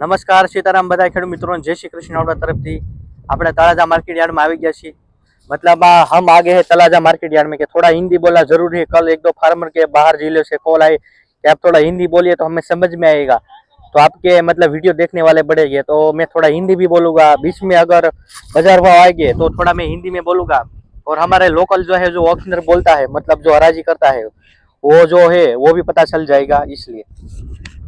નમસ્કાર સીતારામ બધા ખેડૂત મિત્રોને જય શ્રી કૃષ્ણ આપણા તરફથી આપણે तलाजा मार्केट यार्ड में आ गया छी। मतलब हम आगे है तलाजा मार्केट यार्ड में कि थोड़ा हिंदी बोलना जरूरी है। कल एक दो फार्मर के बाहर जिले से कॉल आए कि आप थोड़ा हिंदी बोलिए तो हमें समझ में आएगा, तो आपके मतलब वीडियो देखने वाले बढ़ेंगे। तो मैं थोड़ा हिंदी भी बोलूँगा, बीच में अगर बाजार भाव आएंगे तो थोड़ा मैं हिंदी में बोलूँगा। और हमारे लोकल जो है जो ऑक्शनर बोलता है, मतलब जो हराजी करता है, वो जो है वो भी पता चल जाएगा। इसलिए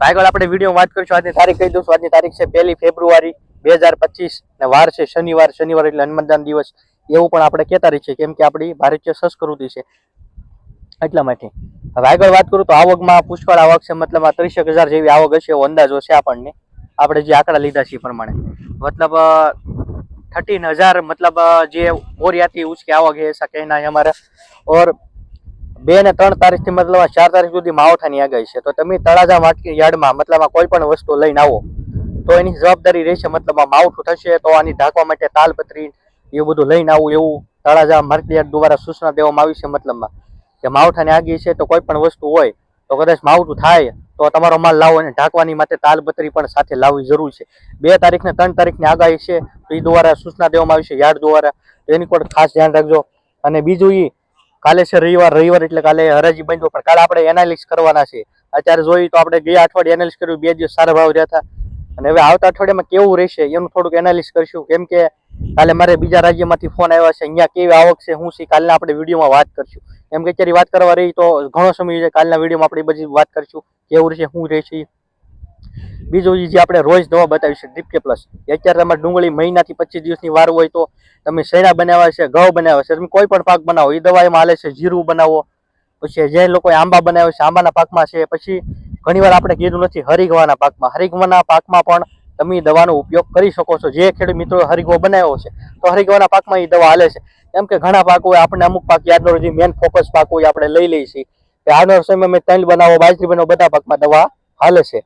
આગળ આપણે વિડીયો વાત કરીશું। આજની તારીખ કહી દઉં છું। આજની તારીખ છે 1 ફેબ્રુઆરી 2025 ને વાર છે શનિવાર એટલે હનુમાન દિવસ એવું પણ આપણે કહેતા રહીએ છીએ, કેમ કે આપણી ભારતીય સંસ્કૃતિ છે એટલા માટે। હવે આગળ વાત કરું તો આવકમાં પુષ્કળ આવક છે, मतलब 30,000 જેવી આવક હશે એવો અંદાજો છે આપણને, આપણે જે આંકડા લીધા છે એ પ્રમાણે। मतलब 13,000 मतलब જે बोरियाती उसकी आवक है ऐसा कहना है हमारा। और 2 ને 3 તારીખથી मतलब 4 તારીખ સુધી માવઠાની આગાહી છે। તો તમે તળાજા માર્કેટ યાર્ડમાં मतलब કોઈ પણ વસ્તુ લઈને આવો તો એની જવાબદારી રહેશે। मतलब માવઠું થશે તો આની ઢાંકવા માટે તાલપત્રી એવું બધું લઈને આવું એવું તળાજા માર્કેટ યાર્ડ દ્વારા સૂચના દેવામાં આવી છે। મતલબમાં કે માવઠાની આગાહી છે તો કોઈ પણ વસ્તુ હોય તો કદાચ માવઠું થાય તો તમારો માલ લાવો અને ઢાંકવાની માટે તાલપત્રી પણ સાથે લાવવી જરૂર છે। 2 તારીખ ને 3 તારીખની આગાહી છે તો એ દ્વારા સૂચના દેવામાં આવી છે યાર્ડ દ્વારા, તો એની પર ખાસ ધ્યાન રાખજો। અને બીજું એ કાલે છે રવિવાર એટલે કાલે હરાજી બંધ, પણ કાલે આપણે એનાલિસિસ કરવાના છે। અત્યારે જોઈએ તો આપણે ગયા અઠવાડિયે એનાલિસિસ કર્યું, 2 દિવસ સારા ભાવ રહ્યા હતા, અને હવે આવતા અઠવાડિયામાં કેવું રહેશે એનું થોડુંક એનાલિસિસ કરીશું। કેમ કે કાલે મારે બીજા રાજ્યમાંથી ફોન આવ્યા છે, અહીંયા કેવી આવક છે શું છે કાલના આપણે વિડીયોમાં વાત કરીશું। એમ કે અત્યારે વાત કરવા રહી તો ઘણો સમય છે, કાલના વિડીયોમાં આપણે બધી વાત કરીશું કેવું રહેશે શું રહેશે। બીજું જે આપણે રોજ દવા બતાવીશું DRIP K+, અત્યારે તમારે ડુંગળી મહિનાથી 25 દિવસની વાર હોય તો તમે શેણા બનાવ્યા છે, ઘઉં બનાવ્યા છે, તમે કોઈ પણ પાક બનાવો એ દવા એમાં હાલે છે। જીરું બનાવો, પછી જે લોકોએ આંબા બનાવ્યા છે આંબાના પાકમાં છે, પછી ઘણીવાર આપણે કીધું નથી હરિગવાના પાકમાં પણ તમે દવાનો ઉપયોગ કરી શકો છો। જે ખેડૂત મિત્રો હરિગવો બનાવ્યો છે તો હરિગવાના પાકમાં એ દવા હાલે છે। કેમ કે ઘણા પાક હોય આપણે અમુક પાક યાદ ન રહે, મેન ફોકસ પાક હોય આપણે લઈ લઈએ છીએ કે આનો સમયમાં મેં તલ બનાવો, બાજરી બનાવો, બધા પાકમાં દવા હાલે છે।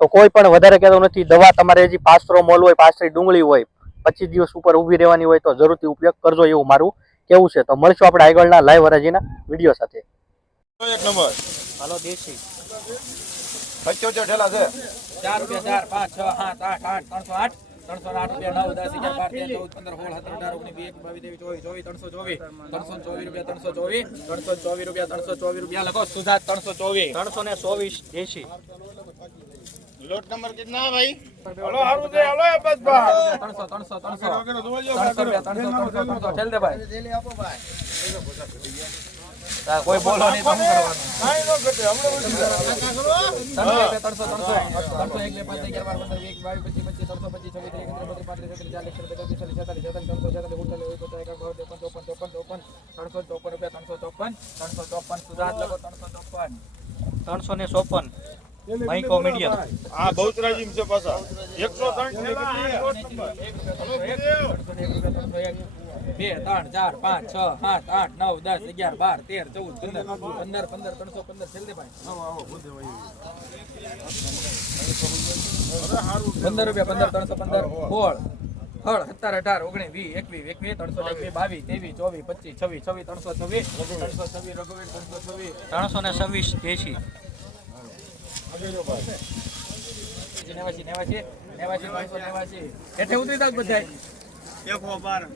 તો કોઈ પણ વધારે કહેતો નથી, દવા તમારે હજી પાસરો મોલ હોય, પાસરી ડુંગળી હોય, 25 દિવસ ઉપર ઊભી રહેવાની હોય તો જરૂરથી ઉપયોગ કરજો એવું મારું કેવું છે। તો મળશું આપણે આગળના લાઈવ હરાજીના વિડીયો સાથે। એક નંબર હાલો દેશી 75 ઠેલા છે। 4 રૂપિયા 4 5 6 7 8 8 308 રૂપિયા 9 10 11 12 13 14 15 16 17 18 19 20 324 રૂપિયા 324 રૂપિયા લખો સુધાત 324 324 દેશી। લોટ नंबर कितना है भाई? હલો હારું દે હલો બસ બા 300 ઠેલ દે ભાઈ દેલી આપો ભાઈ કોઈ બોલો નહીં તો શું કરવાનું? કાઈ નો ઘટે હમણે બોલી 354 माइको मीडियम हां बहुतराजी में से पासा 103 ઠેલા 2 3 4 5 6 7 8 9 10 11 12 13 14 15 15 315 છેલ દે ભાઈ આવો બોલદે ભાઈ 15 રૂપિયા 15 315 બોલ હળ 17 18 19 20 21 22 23 24 25 26 326 326 દેશી। એટલે ઉતરી જાવ બધાય 112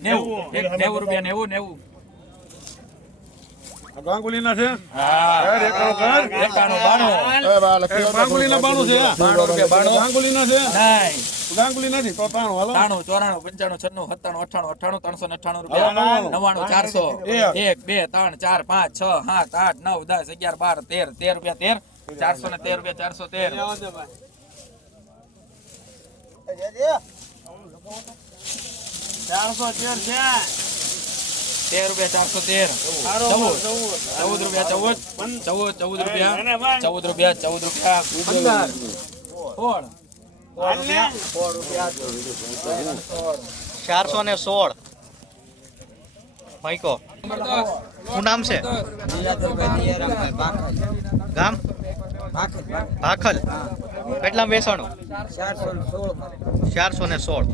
90 રૂપિયા 90 ગાંગુલી ના છે હા એકાણું બાણું ગાંગુલી ના 92 છે 92 રૂપિયા 92 ગાંગુલી ના છે નહીં ગાંગુલી નથી તો 93 હાલો 93 94 95 96 97 98 398 રૂપિયા 99 400 1 2 3 4 5 6 7 8 9 10 11 12 13 રૂપિયા 13 413 રૂપિયા 416 माइको શું નામ છે? ગામ ભાખલ। કેટલા વેચાણું? 416।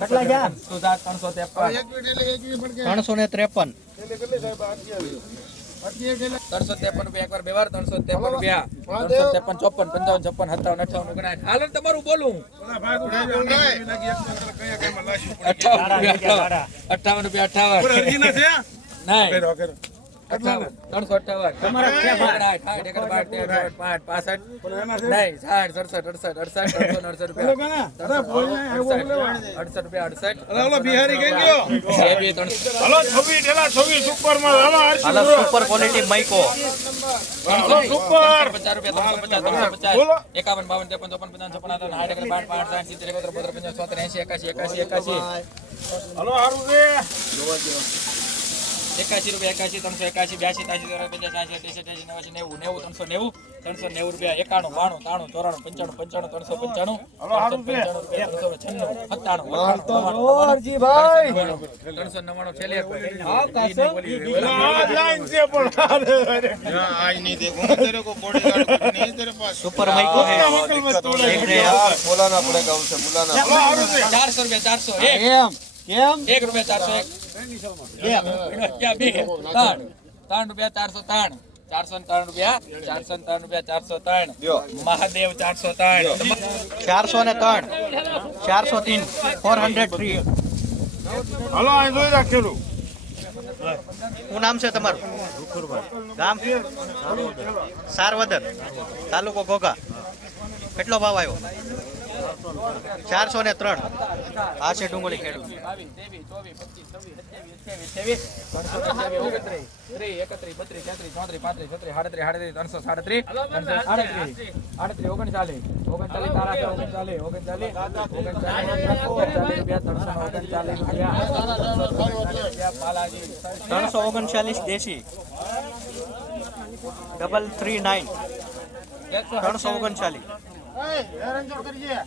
કેટલા ગયા? સુધા 353 353. 353 રૂપિયા એકવાર બે વાર 353 રૂપિયા 353 54 55 56 57 58 59 હાલ તમારું બોલું 58 રૂપિયા 58 નહીં 358 તમારા છે 60 હાલો 26 ઢેલા 26 સુપર માં હાલો હાલો સુપર ક્વોલિટી માઈકો. હાલો સુપર 50 રૂપિયા 350 બોલો 51 52 53 54 55 60 62 65 80 હાલો હારું છે 81 રૂપિયા 81 381 82 83 84 390 રૂપિયા 91 92 93 95 હાલો હારું છે 399 છેલ્લે આ લાઈન છે પણ आज नहीं देखो तेरे को बॉडीगार्ड कुछ नहीं तेरे पास सुपर माइको है. वकल मत तोड़े देख रहे हैं आप. बुलाना पड़ेगा उसे बुलाना હાલો હારું છે 400 રૂપિયા 401 1 રૂપિયા 401 क्या बी है 3 રૂપિયા 403 403 રૂપિયા 403 મહાદેવ 403 403 403 403. હાલો અહીં જોઈ રાખેલું શું નામ છે તમારું? ગામ સારવદર, તાલુકો ઘોઘા. કેટલો ભાવ આવ્યો? 403. આ છે ડુંગળી ખેડૂત. 339 દેશી 339 339. 88 રૂપિયા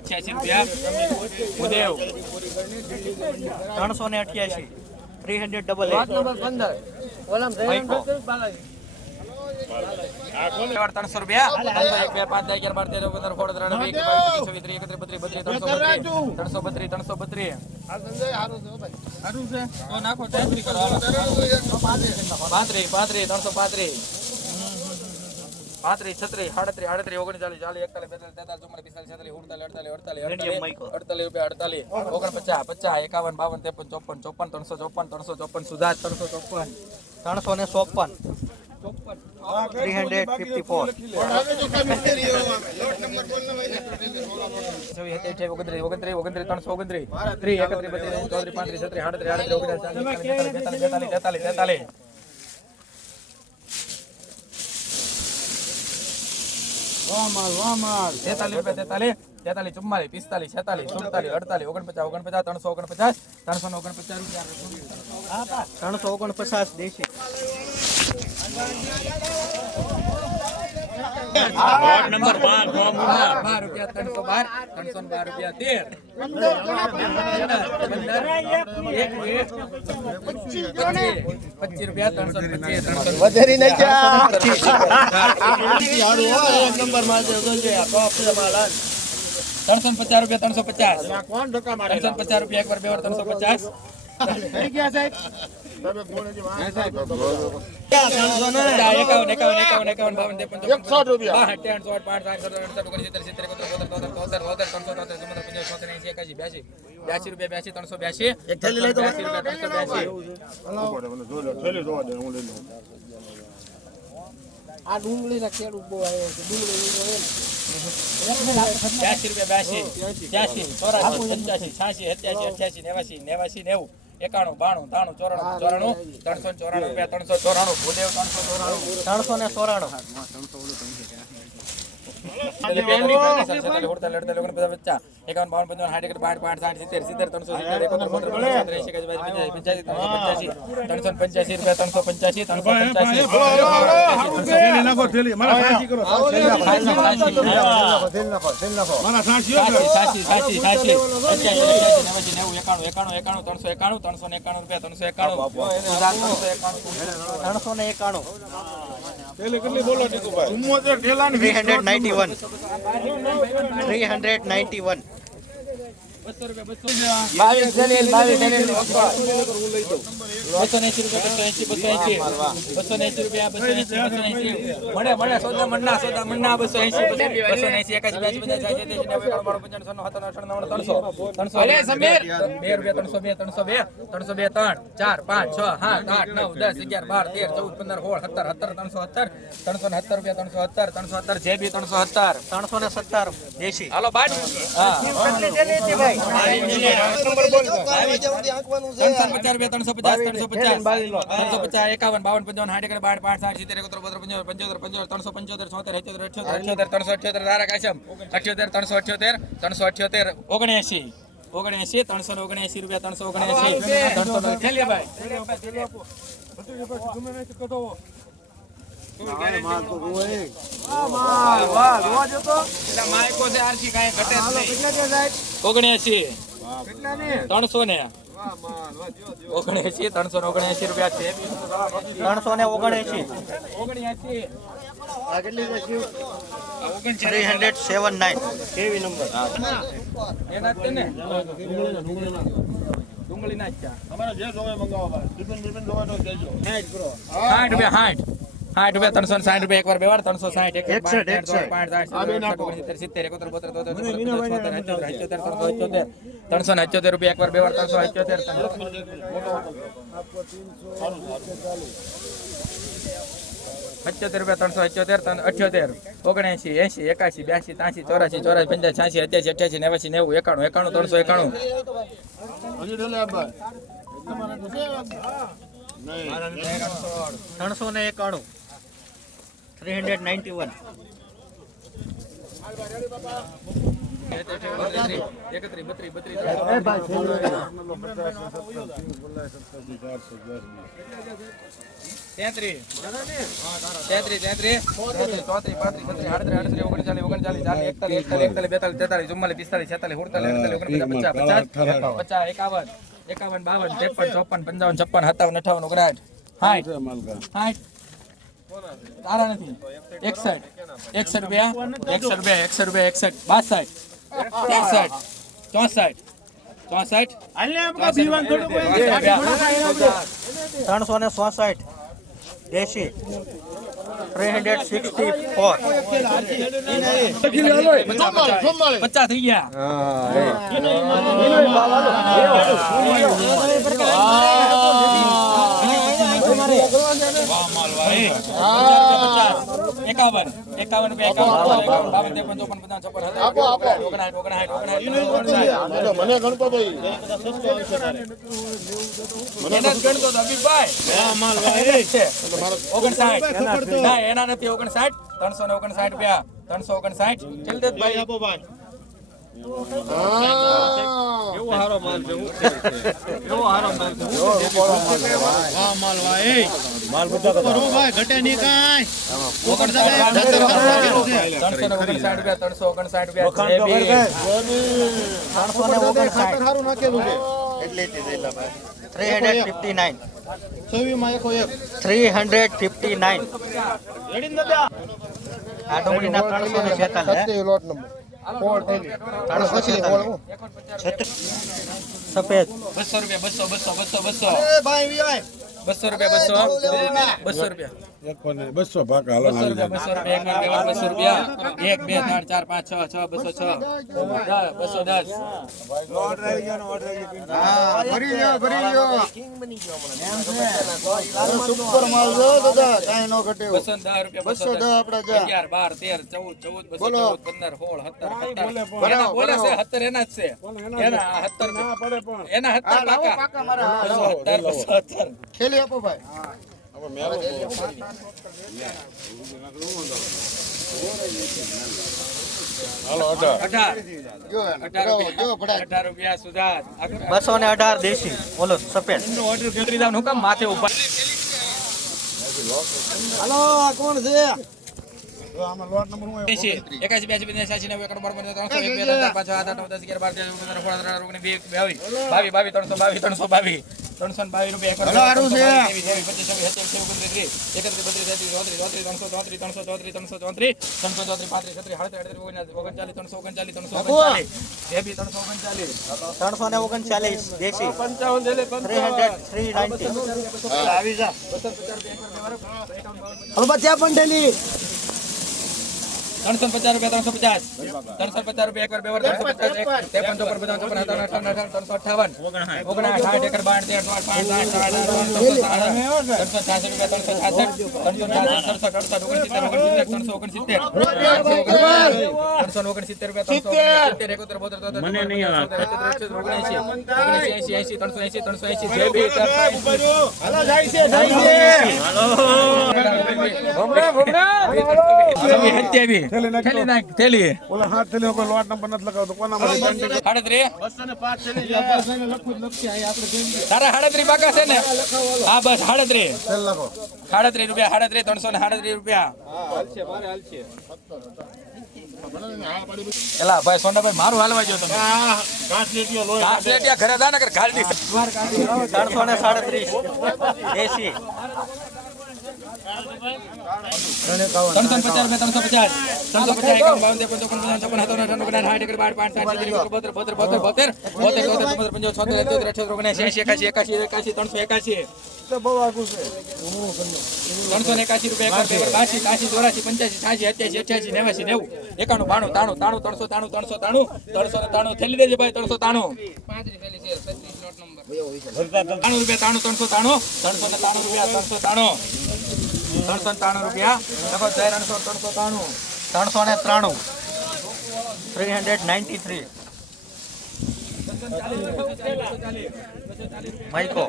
88 રૂપિયા ઉદેવ 388 388. માઈકો 300 રૂપિયા 301 5 10 11 12 13 14 નાખો 33 કરો હાલો 35 335 35 36 38 38 39 40 41 42 43 44 45 46 47 48 48 49 50 51 52 53 54 55 354 સુધાર 354 354 354. 349 દેશી. નંબર 12 રૂપિયા 312 રૂપિયા 25 રૂપિયા 325 વધેરી નહીં જા ₹350 રૂપિયા 350 રૂપિયા એકવાર બે વાર 350 આ ડુંગળી ના ખેડૂત બહુ આવ્યો છે ડુંગળી એકાણું 92 93 94 394 રૂપિયા 394 ભૂદેવ 394 394. ત્રણસો ને 91. કેટલી બોલો ટીકુભાઈ 74 ઠેલા 391. 391. 317. દેશી. હાલો બાટ ₹79 300 ને 79 379 રૂપિયા છે 379. 379. કેવી નંબર? એના જ ને ડુંગળી નાખ્યા તમારે જે જોવે મંગાવો ભાઈ ટિફિન ટિફિન જોવે તો દેજો 60 રૂપિયા 360 રૂપિયા એકવાર બેવાર 360 378 રૂપિયા એકવાર બેવાર 378 રૂપિયા 378 78 79 80 81 82 83 84 85 86 87 88 89 90 91 91 391 હજી ઢેલે ભાઈ નહીં 391. 391. 61 રૂપિયા 61 62 64 64 આલે આપકા દીવાન થોડું કોઈ 367. દેશી. 364. 50 થઈ ગયા એકાવન રૂપિયા મને ગણપતભાઈ એના જ ગણતો હતો અભિભાઈ 59 ના એના નથી 59 359 રૂપિયા 359 ચલદેતભાઈ આપો ભાઈ એવો હારો માલ છે એવો હારો માલ છે વાહ માલ ભાઈ માલ બધા કરો ભાઈ ઘટે નહીં કાઈ 359 રૂપિયા 359. સારું નાખેલું છે એટલે 359. 359 આ ડુંગળીના 346. લોટ નંબર 346. સફેદ. 200 રૂપિયા 200 ભાઈ વિવાય 200 રૂપિયા 200 રૂપિયા 200 ભાગ હાલો 200 રૂપિયા 200 રૂપિયા 1 2 3 4 5 6 210 લોટ રહી ગયો હા ભરી લ્યો સુપર માલ જો દાદા કાઈ નો ઘટે 210 રૂપિયા 210 આપડા જા 11 12 13 14 બોલો. 15 16 17 બોલે છે 17 એના જ છે એના 17 ના પડે પણ એના 17 પાકા પાકા મારા 217 ખેલી આપો ભાઈ ₹18 રૂપિયા સુધાર 218 દેશી બોલો સફેદ ઓર્ડર કેટલી દામ નું કામ માથે ઉભા હાલો આ કોણ છે 81 82 85 86 90 91 339 દેશી 390 હાલો બચ્ચા પણ ઢેલી 350 રૂપિયા 350 રૂપિયા એકવાર બે વાર 350 53 54 55 58 એકર 62 ઓલા હાથ થેલી કોઈ લોટ નંબર નથી લગાવતો કોના માટે તારા 37 પાકા છે ને હા બસ 37 રૂપિયા 337 રૂપિયા એલા ભાઈ સોનાભાઈ મારું હાલવા જો તમે ઘાસલેટિયા ઘરે દા ને ઘાલતી 337 દેશી 393 રૂપિયા 393 393 માઈકો